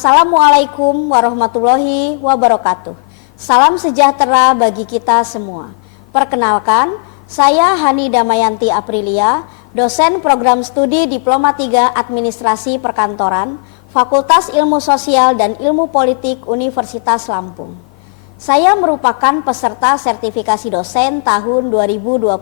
Assalamualaikum warahmatullahi wabarakatuh. Salam sejahtera bagi kita semua. Perkenalkan, saya Hani Damayanti Aprilia, dosen program studi Diploma 3 Administrasi Perkantoran, Fakultas Ilmu Sosial dan Ilmu Politik Universitas Lampung. Saya merupakan peserta sertifikasi dosen tahun 2026.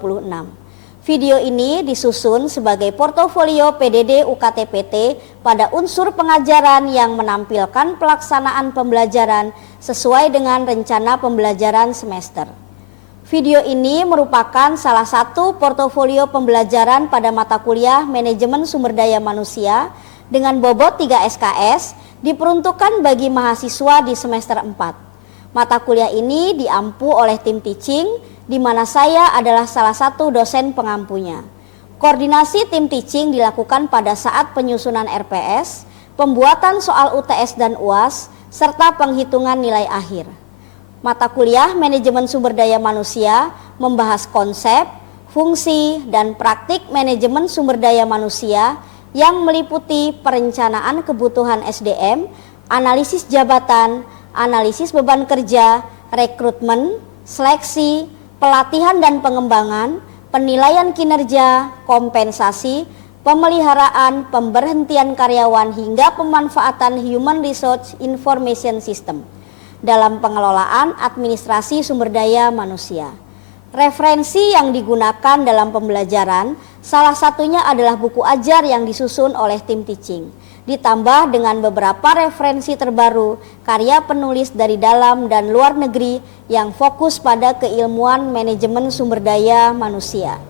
Video ini disusun sebagai portofolio PDD UKT-PT pada unsur pengajaran yang menampilkan pelaksanaan pembelajaran sesuai dengan rencana pembelajaran semester. Video ini merupakan salah satu portofolio pembelajaran pada mata kuliah Manajemen Sumber Daya Manusia dengan bobot 3 SKS diperuntukkan bagi mahasiswa di semester 4. Mata kuliah ini diampu oleh tim teaching, di mana saya adalah salah satu dosen pengampunya. Koordinasi tim teaching dilakukan pada saat penyusunan RPS, pembuatan soal UTS dan UAS, serta penghitungan nilai akhir. Mata kuliah Manajemen Sumber Daya Manusia membahas konsep, fungsi, dan praktik manajemen sumber daya manusia yang meliputi perencanaan kebutuhan SDM, analisis jabatan, analisis beban kerja, rekrutmen, seleksi, pelatihan dan pengembangan, penilaian kinerja, kompensasi, pemeliharaan, pemberhentian karyawan hingga pemanfaatan Human Resource Information System dalam pengelolaan administrasi sumber daya manusia. Referensi yang digunakan dalam pembelajaran salah satunya adalah buku ajar yang disusun oleh tim teaching, ditambah dengan beberapa referensi terbaru karya penulis dari dalam dan luar negeri yang fokus pada keilmuan manajemen sumber daya manusia.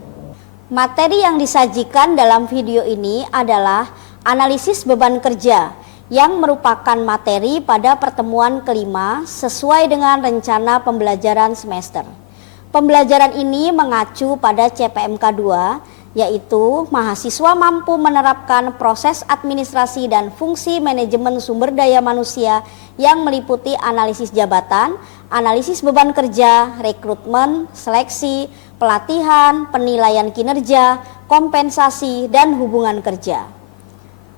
Materi yang disajikan dalam video ini adalah analisis beban kerja yang merupakan materi pada pertemuan kelima sesuai dengan rencana pembelajaran semester. Pembelajaran ini mengacu pada CPMK 2, yaitu mahasiswa mampu menerapkan proses administrasi dan fungsi manajemen sumber daya manusia yang meliputi analisis jabatan, analisis beban kerja, rekrutmen, seleksi, pelatihan, penilaian kinerja, kompensasi, dan hubungan kerja.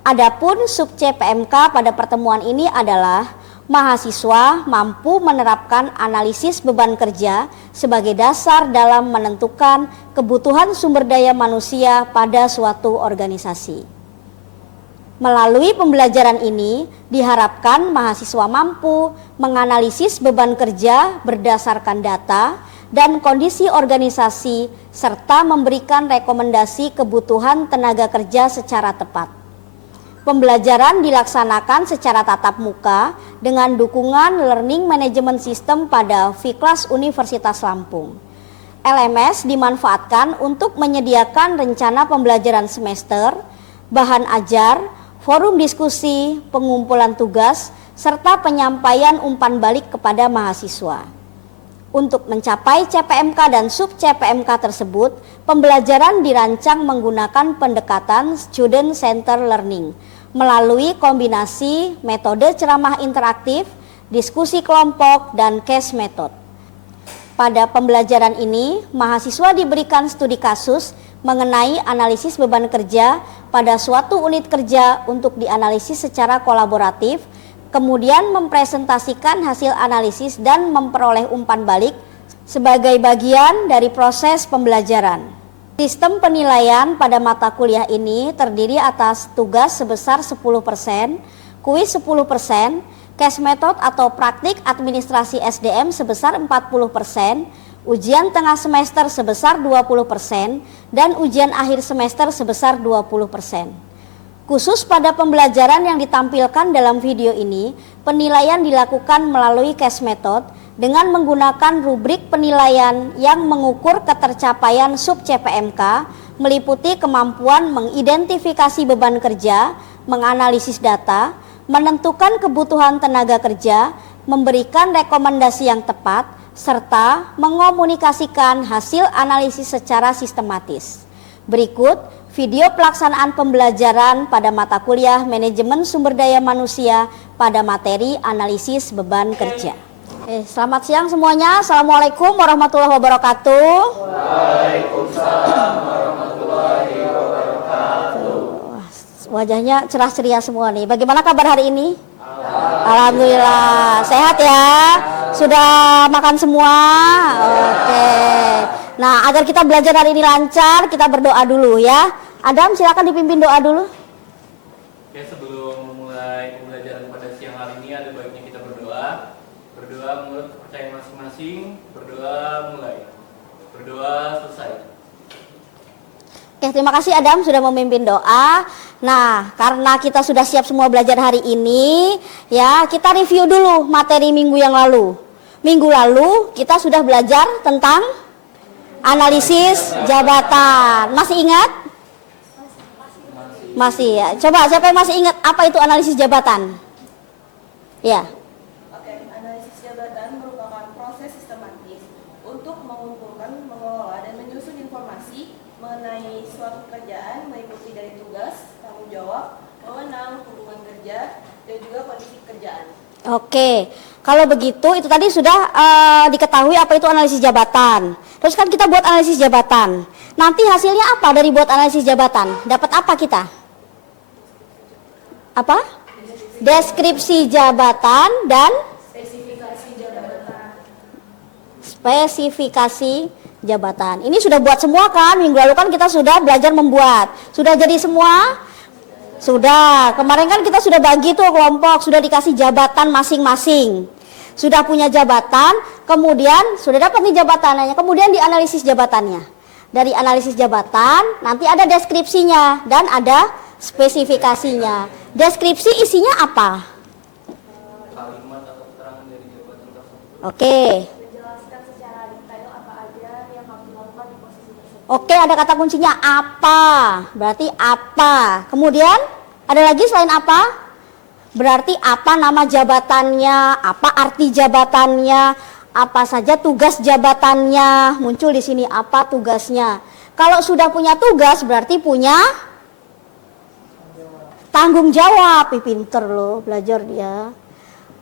Adapun sub CPMK pada pertemuan ini adalah mahasiswa mampu menerapkan analisis beban kerja sebagai dasar dalam menentukan kebutuhan sumber daya manusia pada suatu organisasi. Melalui pembelajaran ini diharapkan mahasiswa mampu menganalisis beban kerja berdasarkan data dan kondisi organisasi serta memberikan rekomendasi kebutuhan tenaga kerja secara tepat. Pembelajaran dilaksanakan secara tatap muka dengan dukungan Learning Management System pada Fiklas Universitas Lampung. LMS dimanfaatkan untuk menyediakan rencana pembelajaran semester, bahan ajar, forum diskusi, pengumpulan tugas, serta penyampaian umpan balik kepada mahasiswa. Untuk mencapai CPMK dan sub CPMK tersebut, pembelajaran dirancang menggunakan pendekatan Student Center Learning melalui kombinasi metode ceramah interaktif, diskusi kelompok, dan case method. Pada pembelajaran ini, mahasiswa diberikan studi kasus mengenai analisis beban kerja pada suatu unit kerja untuk dianalisis secara kolaboratif, kemudian mempresentasikan hasil analisis dan memperoleh umpan balik sebagai bagian dari proses pembelajaran. Sistem penilaian pada mata kuliah ini terdiri atas tugas sebesar 10%, kuis 10%, case method atau praktik administrasi SDM sebesar 40%, ujian tengah semester sebesar 20%, dan ujian akhir semester sebesar 20%. Khusus pada pembelajaran yang ditampilkan dalam video ini, penilaian dilakukan melalui case method dengan menggunakan rubrik penilaian yang mengukur ketercapaian sub CPMK, meliputi kemampuan mengidentifikasi beban kerja, menganalisis data, menentukan kebutuhan tenaga kerja, memberikan rekomendasi yang tepat, serta mengomunikasikan hasil analisis secara sistematis. Berikut video pelaksanaan pembelajaran pada mata kuliah Manajemen Sumber Daya Manusia pada materi analisis beban kerja. Selamat siang semuanya. Assalamualaikum warahmatullahi wabarakatuh. Waalaikumsalam warahmatullahi wabarakatuh. Wajahnya cerah ceria semua nih. Bagaimana kabar hari ini? Alhamdulillah. Alhamdulillah. Sehat ya? Sudah makan semua? Oke. Nah, agar kita belajar hari ini lancar, kita berdoa dulu ya. Adam, silakan dipimpin doa dulu. Oke, sebelum memulai pembelajaran pada siang hari ini, ada baiknya kita berdoa. Berdoa menurut kepercayaan masing-masing. Berdoa mulai. Berdoa selesai. Oke, terima kasih Adam sudah memimpin doa. Nah, karena kita sudah siap semua belajar hari ini, ya kita review dulu materi minggu yang lalu. Minggu lalu kita sudah belajar tentang analisis jabatan. Masih ingat? Masih ya. Coba siapa yang masih ingat apa itu analisis jabatan? Ya. Oke, analisis jabatan merupakan proses sistematis untuk mengumpulkan, mengelola, dan menyusun informasi mengenai suatu pekerjaan meliputi dari tugas, tanggung jawab, wewenang, hubungan kerja, dan juga kondisi pekerjaan. Oke, kalau begitu itu tadi sudah diketahui apa itu analisis jabatan. Terus kan kita buat analisis jabatan. Nanti hasilnya apa dari buat analisis jabatan? Dapat apa kita? Apa? Deskripsi jabatan dan Spesifikasi jabatan. spesifikasi jabatan. Ini sudah buat semua kan? Minggu lalu kan kita sudah belajar membuat. Sudah jadi semua? Sudah. Kemarin kan kita sudah bagi tuh kelompok, sudah dikasih jabatan masing-masing. Sudah punya jabatan, kemudian sudah dapat nih jabatannya, kemudian dianalisis jabatannya. Dari analisis jabatan nanti ada deskripsinya dan ada spesifikasinya. Deskripsi isinya apa? Kalimat atau keterangan dari jabatan tersebut. Oke. Menjelaskan secara detail apa aja yang harus dilakukan di posisi tersebut. Oke, ada kata kuncinya apa. Berarti apa. Kemudian ada lagi selain apa? Berarti apa nama jabatannya, apa arti jabatannya, apa saja tugas jabatannya. Muncul di sini apa tugasnya. Kalau sudah punya tugas berarti punya tanggung jawab. Pinter loh, belajar dia.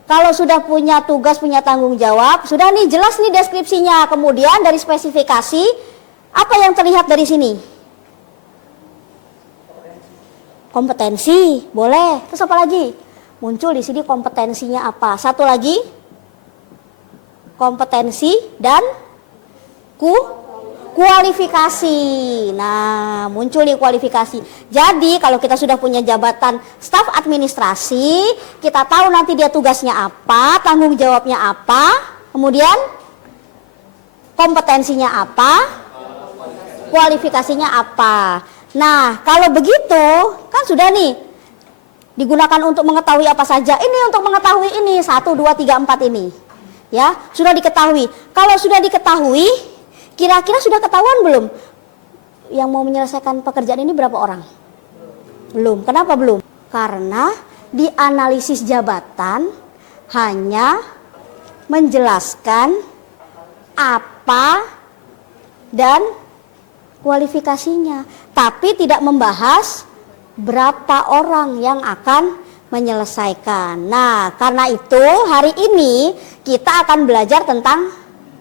Kalau sudah punya tugas, punya tanggung jawab, sudah nih jelas nih deskripsinya. Kemudian dari spesifikasi, apa yang terlihat dari sini? Kompetensi, boleh. Terus apa lagi? Muncul di sini kompetensinya apa? Satu lagi, kompetensi dan kualifikasi. Nah, muncul di kualifikasi. Jadi kalau kita sudah punya jabatan staf administrasi, kita tahu nanti dia tugasnya apa, tanggung jawabnya apa, kemudian kompetensinya apa, kualifikasinya apa. Nah, kalau begitu kan sudah nih digunakan untuk mengetahui apa saja. Ini untuk mengetahui ini 1, 2, 3, 4 ini. Ya, sudah diketahui. Kalau sudah diketahui, kira-kira sudah ketahuan belum? Yang mau menyelesaikan pekerjaan ini berapa orang? Belum. Kenapa belum? Karena di analisis jabatan hanya menjelaskan apa dan kualifikasinya, tapi tidak membahas berapa orang yang akan menyelesaikan. Nah, karena itu hari ini kita akan belajar tentang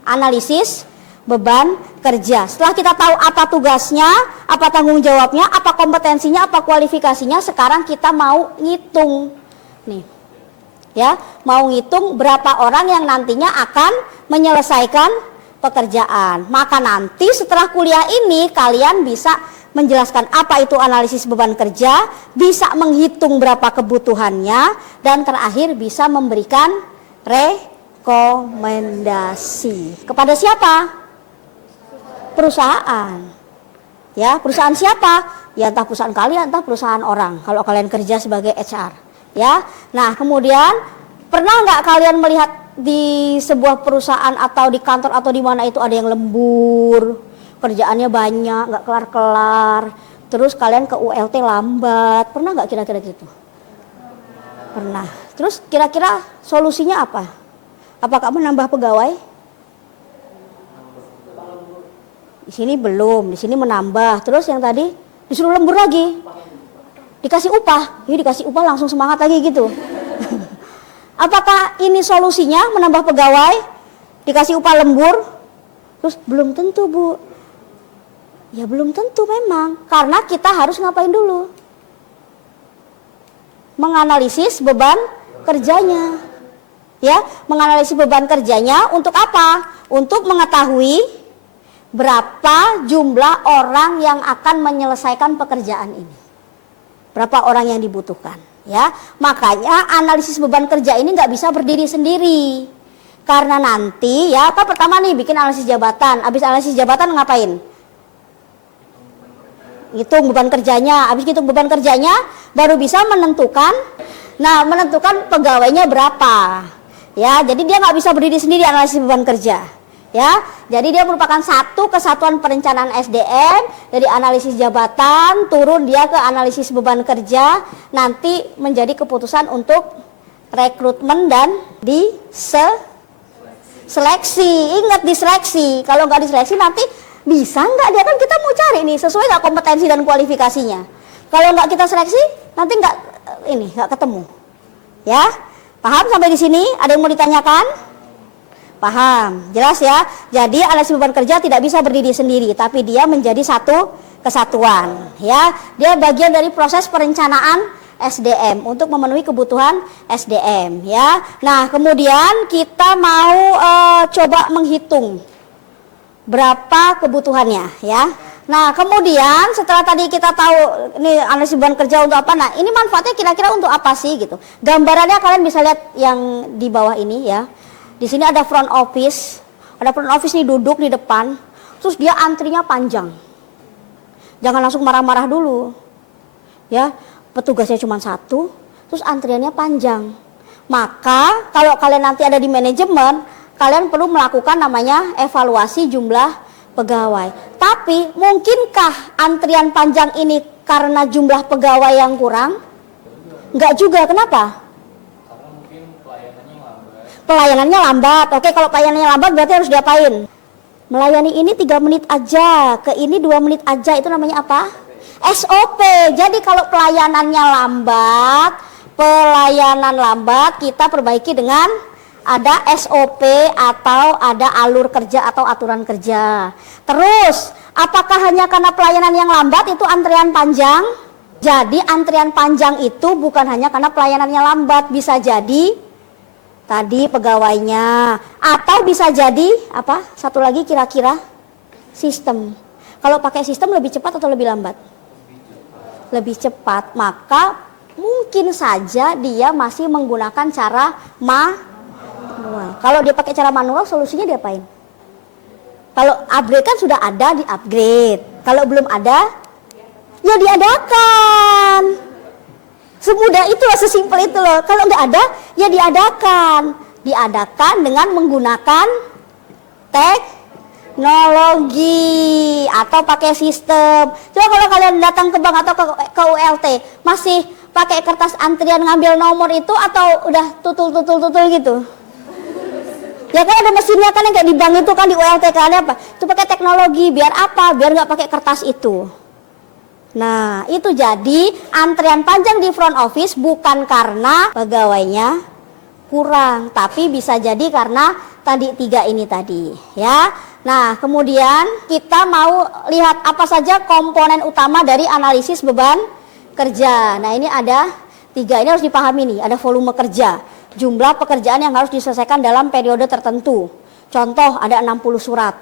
analisis beban kerja. Setelah kita tahu apa tugasnya, apa tanggung jawabnya, apa kompetensinya, apa kualifikasinya, sekarang kita mau ngitung. Nih. Ya, mau ngitung berapa orang yang nantinya akan menyelesaikan pekerjaan. Maka nanti setelah kuliah ini kalian bisa menjelaskan apa itu analisis beban kerja, bisa menghitung berapa kebutuhannya, dan terakhir bisa memberikan rekomendasi. Kepada siapa? Perusahaan. Ya, perusahaan siapa? Ya entah perusahaan kalian, entah perusahaan orang. Kalau kalian kerja sebagai HR. Ya, nah kemudian pernah nggak kalian melihat di sebuah perusahaan atau di kantor atau di mana itu ada yang lembur, kerjaannya banyak, nggak kelar-kelar, terus kalian ke ULT lambat, pernah nggak kira-kira gitu? Pernah. Terus kira-kira solusinya apa? Apakah menambah pegawai? Di sini belum, di sini menambah. Terus yang tadi disuruh lembur lagi, dikasih upah, dikasih upah langsung semangat lagi gitu. Apakah ini solusinya menambah pegawai, dikasih upah lembur? Terus belum tentu, Bu. Ya belum tentu memang, karena kita harus ngapain dulu? Menganalisis beban kerjanya. Ya, menganalisis beban kerjanya untuk apa? Untuk mengetahui berapa jumlah orang yang akan menyelesaikan pekerjaan ini. Berapa orang yang dibutuhkan, ya. Makanya analisis beban kerja ini nggak bisa berdiri sendiri. Karena nanti ya, apa pertama nih bikin analisis jabatan. Habis analisis jabatan ngapain? Hitung beban kerjanya. Habis hitung beban kerjanya baru bisa menentukan pegawainya berapa. Ya, jadi dia nggak bisa berdiri sendiri analisis beban kerja. Ya, jadi dia merupakan satu kesatuan perencanaan SDM. Dari analisis jabatan turun dia ke analisis beban kerja, nanti menjadi keputusan untuk rekrutmen dan seleksi. Ingat, diseleksi. Kalau nggak diseleksi nanti bisa nggak dia, kan kita mau cari nih sesuai nggak kompetensi dan kualifikasinya. Kalau nggak kita seleksi nanti nggak ketemu. Ya, paham sampai di sini? Ada yang mau ditanyakan? Paham, jelas ya. Jadi analisis beban kerja tidak bisa berdiri sendiri, tapi dia menjadi satu kesatuan. Ya, dia bagian dari proses perencanaan SDM untuk memenuhi kebutuhan SDM. Ya, nah kemudian kita mau coba menghitung berapa kebutuhannya. Ya, nah kemudian setelah tadi kita tahu ini analisis beban kerja untuk apa, nah ini manfaatnya kira-kira untuk apa sih gitu. Gambarannya kalian bisa lihat yang di bawah ini ya. Di sini ada front office. Ada front office nih duduk di depan. Terus dia antrinya panjang. Jangan langsung marah-marah dulu. Ya, petugasnya cuma satu, terus antriannya panjang. Maka kalau kalian nanti ada di manajemen, kalian perlu melakukan namanya evaluasi jumlah pegawai. Tapi mungkinkah antrian panjang ini karena jumlah pegawai yang kurang? Enggak juga, kenapa? Pelayanannya lambat. Oke, kalau pelayanannya lambat berarti harus diapain? Melayani ini 3 menit aja, ke ini 2 menit aja, itu namanya apa? SOP. Jadi kalau pelayanan lambat kita perbaiki dengan ada SOP atau ada alur kerja atau aturan kerja. Terus, apakah hanya karena pelayanan yang lambat itu antrian panjang? Jadi antrian panjang itu bukan hanya karena pelayanannya lambat, bisa jadi tadi pegawainya, atau bisa jadi apa? Satu lagi kira-kira sistem. Kalau pakai sistem lebih cepat atau lebih lambat? Lebih cepat. Maka mungkin saja dia masih menggunakan cara manual. Kalau dia pakai cara manual, solusinya diapain? Kalau upgrade kan sudah ada, di upgrade. Kalau belum ada, ya diadakan. Semudah itu loh, sesimpel itu loh. Kalau nggak ada, ya diadakan. Diadakan dengan menggunakan teknologi atau pakai sistem. Coba kalau kalian datang ke bank atau ke ULT, masih pakai kertas antrian ngambil nomor itu atau udah tutul gitu? Ya kan ada mesinnya kan yang kayak di bank itu kan, di ULT kan apa? Itu pakai teknologi, biar apa? Biar nggak pakai kertas itu. Nah, itu jadi antrian panjang di front office bukan karena pegawainya kurang, tapi bisa jadi karena tadi 3 ini tadi, ya. Nah, kemudian kita mau lihat apa saja komponen utama dari analisis beban kerja. Nah, ini ada 3, ini harus dipahami nih, ada volume kerja, jumlah pekerjaan yang harus diselesaikan dalam periode tertentu. Contoh, ada 60 surat.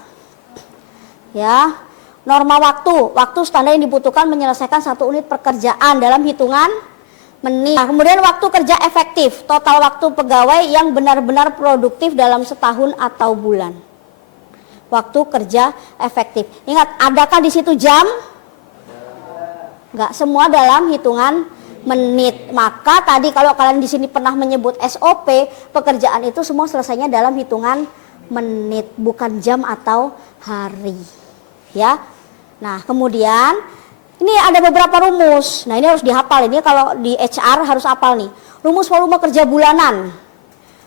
Ya. Norma waktu standar yang dibutuhkan menyelesaikan 1 unit pekerjaan dalam hitungan menit. Nah, kemudian waktu kerja efektif, total waktu pegawai yang benar-benar produktif dalam setahun atau bulan. Waktu kerja efektif. Ingat, adakah di situ jam? Enggak, semua dalam hitungan menit. Maka tadi kalau kalian di sini pernah menyebut SOP, pekerjaan itu semua selesainya dalam hitungan menit, bukan jam atau hari. Ya. Nah, kemudian ini ada beberapa rumus. Nah, ini harus dihafal. Ini kalau di HR harus hafal nih. Rumus volume kerja bulanan.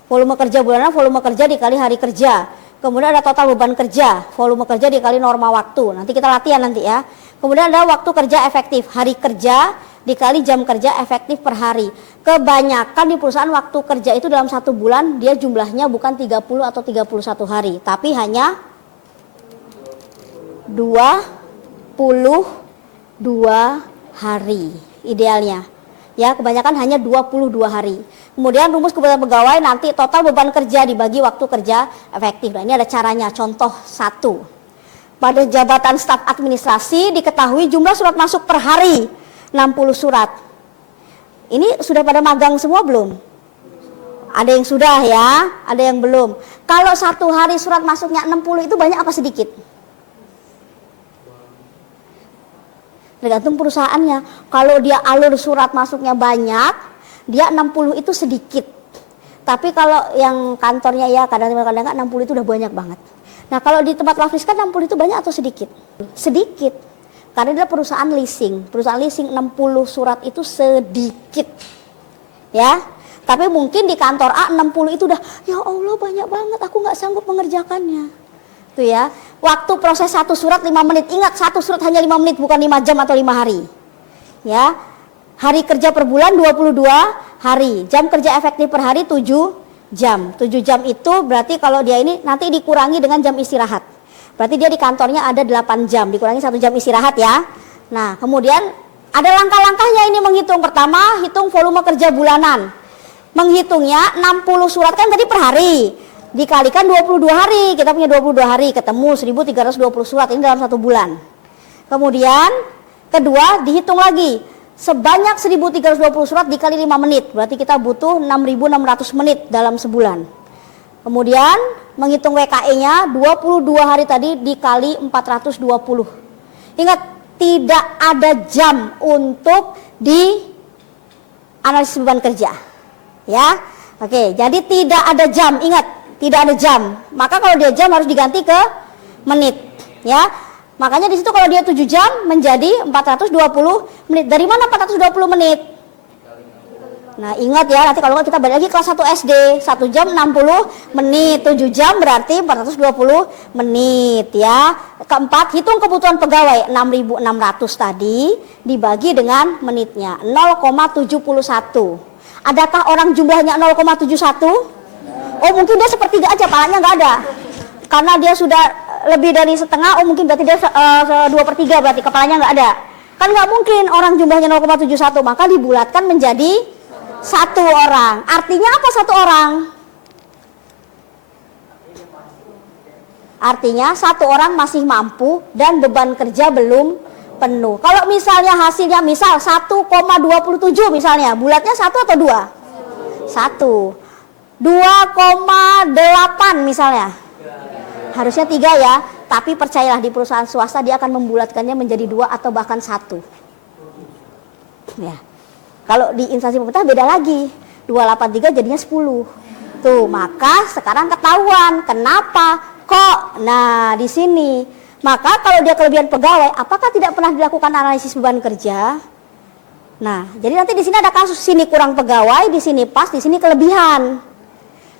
Volume kerja bulanan, volume kerja dikali hari kerja. Kemudian ada total beban kerja, volume kerja dikali norma waktu. Nanti kita latihan nanti ya. Kemudian ada waktu kerja efektif, hari kerja dikali jam kerja efektif per hari. Kebanyakan di perusahaan waktu kerja itu dalam 1 bulan dia jumlahnya bukan 30 atau 31 hari, tapi hanya 22 hari idealnya. Ya, kebanyakan hanya 22 hari. Kemudian rumus kebutuhan pegawai nanti total beban kerja dibagi waktu kerja efektif. Nah, ini ada caranya. Contoh 1. Pada jabatan staf administrasi diketahui jumlah surat masuk per hari 60 surat. Ini sudah pada magang semua belum? Ada yang sudah ya, ada yang belum. Kalau satu hari surat masuknya 60 itu banyak apa sedikit? Tergantung perusahaannya. Kalau dia alur surat masuknya banyak, dia 60 itu sedikit. Tapi kalau yang kantornya ya kadang-kadang 60 itu udah banyak banget. Nah kalau di tempat Lafriska 60 itu banyak atau sedikit? Sedikit. Karena dia perusahaan leasing. Perusahaan leasing 60 surat itu sedikit. Ya. Tapi mungkin di kantor A 60 itu udah, ya Allah banyak banget, aku nggak sanggup mengerjakannya. Tuh ya, waktu proses satu surat 5 menit. Ingat, satu surat hanya 5 menit, bukan 5 jam atau 5 hari. Ya, hari kerja per bulan 22 hari. Jam kerja efektif per hari 7 jam. 7 jam itu berarti kalau dia ini nanti dikurangi dengan jam istirahat. Berarti dia di kantornya ada 8 jam, dikurangi 1 jam istirahat ya. Nah, kemudian ada langkah-langkahnya ini menghitung. Pertama, hitung volume kerja bulanan. Menghitungnya 60 surat kan tadi per hari. Dikalikan 22 hari, kita punya 22 hari, ketemu 1320 surat, ini dalam 1 bulan. Kemudian, kedua dihitung lagi, sebanyak 1320 surat dikali 5 menit, berarti kita butuh 6600 menit dalam sebulan. Kemudian, menghitung WKE-nya, 22 hari tadi dikali 420. Ingat, tidak ada jam untuk di analisis beban kerja. Ya, oke, jadi tidak ada jam, ingat. Tidak ada jam, maka kalau dia jam harus diganti ke menit, ya. Makanya di situ kalau dia 7 jam menjadi 420 menit. Dari mana 420 menit? Nah ingat ya, nanti kalau kita balik lagi kelas 1 SD, 1 jam 60 menit, 7 jam berarti 420 menit ya. Keempat, hitung kebutuhan pegawai 6.600 tadi dibagi dengan menitnya 0,71. Adakah orang jumlahnya 0,71? Oh mungkin dia sepertiga aja, palanya nggak ada. Karena dia sudah lebih dari setengah, oh mungkin berarti dia 2/3 berarti kepalanya nggak ada. Kan nggak mungkin orang jumlahnya 0,71, maka dibulatkan menjadi 1 orang. Artinya apa 1 orang? Artinya 1 orang masih mampu dan beban kerja belum penuh. Kalau misalnya hasilnya misal 1,27 misalnya, bulatnya 1 atau 2? 1. 2,8 misalnya. Harusnya 3 ya, tapi percayalah di perusahaan swasta dia akan membulatkannya menjadi 2 atau bahkan 1. Ya. Kalau di instansi pemerintah beda lagi. 283 jadinya 10. Tuh, maka sekarang ketahuan kenapa kok. Nah, di sini. Maka kalau dia kelebihan pegawai, apakah tidak pernah dilakukan analisis beban kerja? Nah, jadi nanti di sini ada kasus sini kurang pegawai, di sini pas, di sini kelebihan.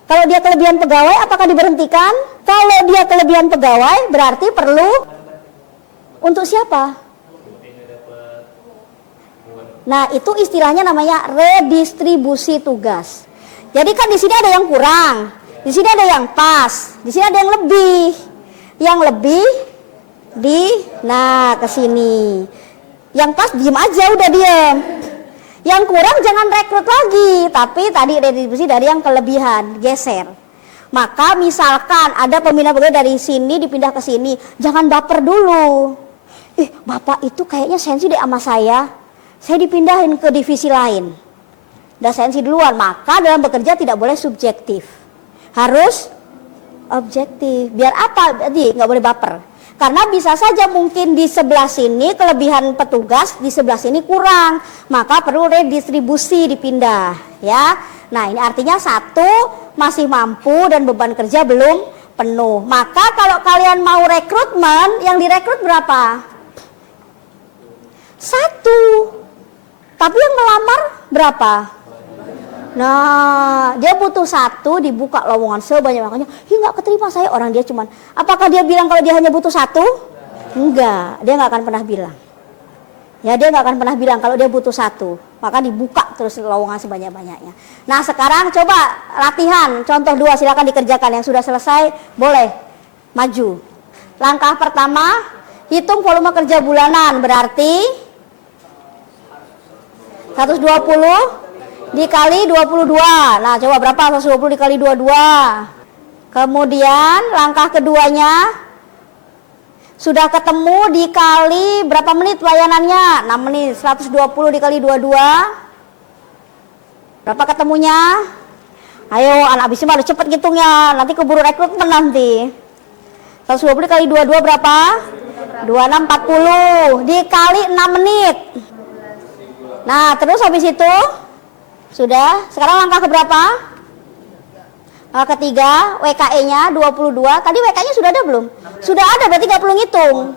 Kalau dia kelebihan pegawai, apakah diberhentikan? Kalau dia kelebihan pegawai, berarti perlu untuk siapa? Nah, itu istilahnya namanya redistribusi tugas. Jadi kan di sini ada yang kurang, di sini ada yang pas, di sini ada yang lebih. Yang lebih nah ke sini. Yang pas diem aja, udah diem. Yang kurang jangan rekrut lagi, tapi tadi redistribusi dari yang kelebihan, geser. Maka misalkan ada pembina pegawai dari sini dipindah ke sini, jangan baper dulu. Bapak itu kayaknya sensi deh sama saya dipindahin ke divisi lain. Udah sensi duluan, maka dalam bekerja tidak boleh subjektif. Harus objektif. Biar apa? Jadi nggak boleh baper. Karena bisa saja mungkin di sebelah sini kelebihan petugas, di sebelah sini kurang, maka perlu redistribusi dipindah, ya. Nah ini artinya 1 masih mampu dan beban kerja belum penuh. Maka kalau kalian mau rekrutmen, yang direkrut berapa? 1. Tapi yang melamar berapa? Nah, dia butuh 1, dibuka lowongan sebanyak-banyaknya. Nggak keterima saya, orang dia cuman. Apakah dia bilang kalau dia hanya butuh 1? Enggak, dia nggak akan pernah bilang. Ya, dia nggak akan pernah bilang kalau dia butuh 1. Maka dibuka terus lowongan sebanyak-banyaknya. Nah, sekarang coba latihan. Contoh 2, silakan dikerjakan. Yang sudah selesai, boleh maju. Langkah pertama, hitung volume kerja bulanan. Berarti 120 dikali 22. Nah, coba berapa 120 dikali 22? Kemudian langkah keduanya sudah ketemu dikali berapa menit layanannya? 6 menit. 120 dikali 22. Berapa ketemunya? Ayo anak bisnis harus cepet ngitungnya. Nanti keburu rekrutmen nanti. 120 dikali 22 berapa? 26 40 dikali 6 menit. Nah, terus habis itu sudah. Sekarang langkah keberapa? Langkah ketiga, WKE-nya 22. Tadi WK-nya sudah ada belum? Sudah ada, berarti nggak perlu ngitung.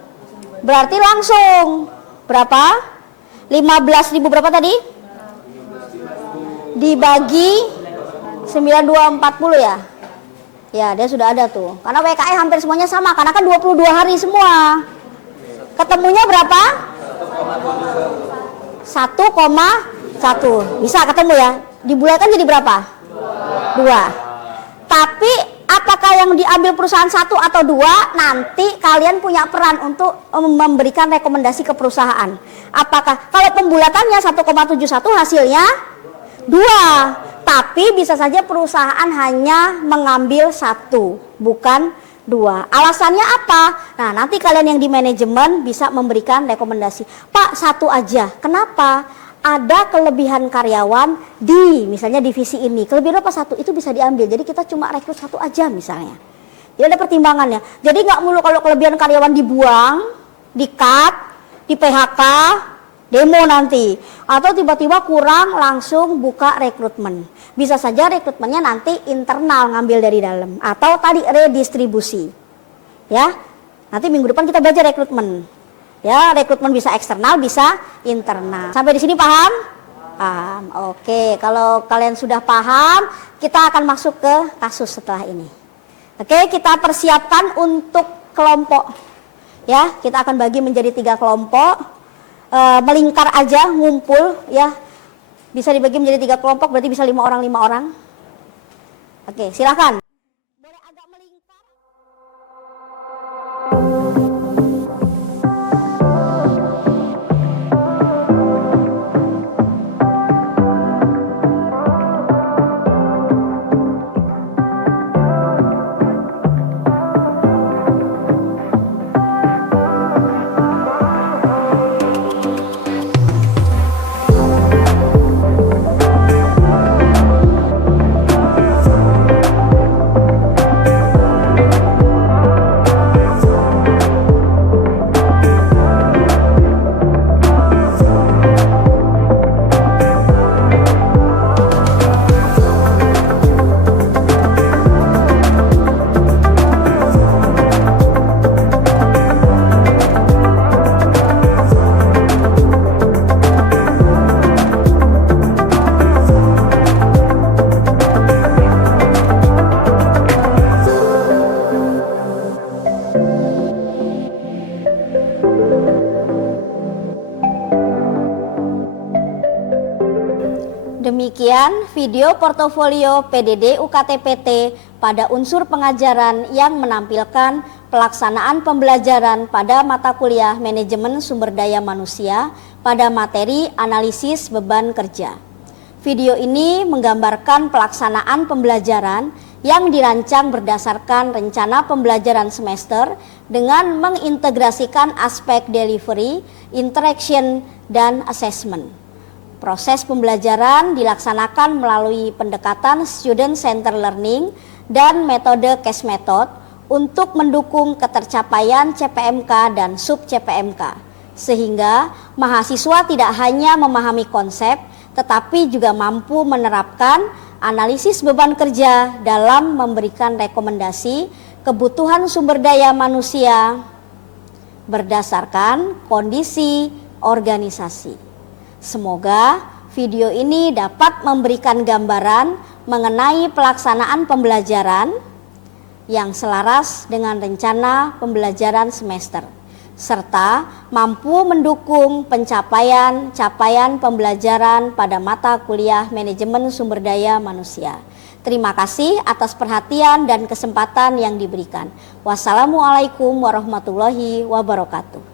Berarti langsung berapa? 15.000 berapa tadi? Dibagi 9240 ya? Ya, dia sudah ada tuh. Karena WKE hampir semuanya sama, karena kan 22 hari semua. Ketemunya berapa? 1,1. Bisa ketemu ya? Dibulatkan jadi berapa? 2. Tapi apakah yang diambil perusahaan 1 atau 2, nanti kalian punya peran untuk memberikan rekomendasi ke perusahaan. Apakah kalau pembulatannya 1,71 hasilnya 2. Tapi bisa saja perusahaan hanya mengambil 1, bukan 2. Alasannya apa? Nah, nanti kalian yang di manajemen bisa memberikan rekomendasi. Pak, 1 aja. Kenapa? Ada kelebihan karyawan di misalnya divisi ini. Kelebihan apa 1? Itu bisa diambil. Jadi kita cuma rekrut 1 aja misalnya. Jadi ada pertimbangannya. Jadi nggak mulu kalau kelebihan karyawan dibuang, di-cut, di PHK, demo nanti. Atau tiba-tiba kurang langsung buka rekrutmen. Bisa saja rekrutmennya nanti internal ngambil dari dalam. Atau tadi redistribusi. Ya, nanti minggu depan kita belajar rekrutmen. Ya, rekrutmen bisa eksternal, bisa internal. Sampai di sini paham? Paham. Oke, kalau kalian sudah paham, kita akan masuk ke kasus setelah ini. Oke, kita persiapkan untuk kelompok. Ya, kita akan bagi menjadi 3 kelompok. Melingkar aja, ngumpul ya. Bisa dibagi menjadi 3 kelompok, berarti bisa 5 orang 5 orang. Oke, silakan. Boleh agak melingkar. Demikian video portofolio PDD UKT-PT pada unsur pengajaran yang menampilkan pelaksanaan pembelajaran pada mata kuliah Manajemen Sumber Daya Manusia pada materi analisis beban kerja. Video ini menggambarkan pelaksanaan pembelajaran yang dirancang berdasarkan rencana pembelajaran semester dengan mengintegrasikan aspek delivery, interaction, dan assessment. Proses pembelajaran dilaksanakan melalui pendekatan student center learning dan metode case method untuk mendukung ketercapaian CPMK dan sub CPMK, sehingga mahasiswa tidak hanya memahami konsep tetapi juga mampu menerapkan analisis beban kerja dalam memberikan rekomendasi kebutuhan sumber daya manusia berdasarkan kondisi organisasi. Semoga video ini dapat memberikan gambaran mengenai pelaksanaan pembelajaran yang selaras dengan rencana pembelajaran semester, serta mampu mendukung capaian pembelajaran pada mata kuliah Manajemen Sumber Daya Manusia. Terima kasih atas perhatian dan kesempatan yang diberikan. Wassalamualaikum warahmatullahi wabarakatuh.